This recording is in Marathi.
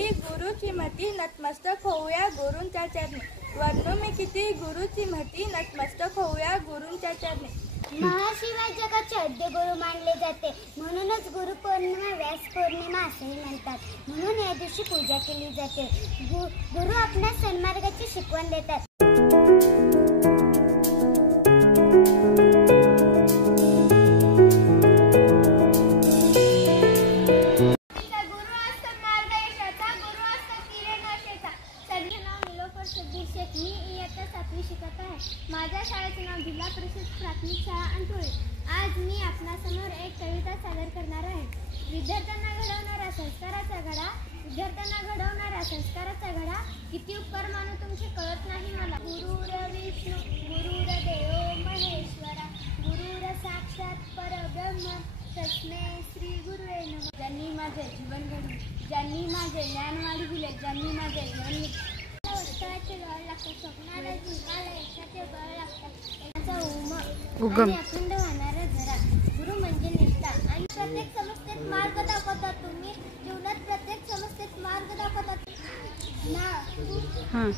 किती गुरुची महती नतमस्तक होऊया गुरूंच्या चरणी। वर्णू मी किती गुरुची महती नतमस्तक होऊया गुरूंच्या चरणी। महाशिवाय जगाचे आद्य गुरु मानले जाते, म्हणूनच गुरुपौर्णिमा व्यास पौर्णिमा असेही म्हणतात। म्हणून या दिवशी पूजा केली जाते। गुरु आपणास सन्मार्गाची शिकवण देतात। मी इयत्ता 7वी शिकत आहे। माझ्या शाळेचे नाव जिल्हा परिषद प्राथमिक शाळा अंतुळे। आज मी आपणासमोर एक कविता सादर करणार आहे। विद्यार्थ्यांना घडवणारा संस्काराचा घडा किती उपकार मानू तुमचे कळत नाही मला। गुरुर विष्णू गुरुर्देव महेश्वरा गुरुर साक्षात परब्रह्म तस्मै श्री गुरुवे नमः। ज्यांनी माझे जीवन घडवले, ज्यांनी माझे ज्ञान वाढविले, ज्यांनी माझे जीवन उत्सवाचे बळ लागतात, स्वप्नाला जिंकायला यशाचे बळ लागतात। उगम अखंड वाहणारा झरा गुरु म्हणजे निष्ठा। आणि प्रत्येक समस्येत मार्ग दाखवतात तुम्ही, जीवनात प्रत्येक समस्येत मार्ग दाखवतात ना।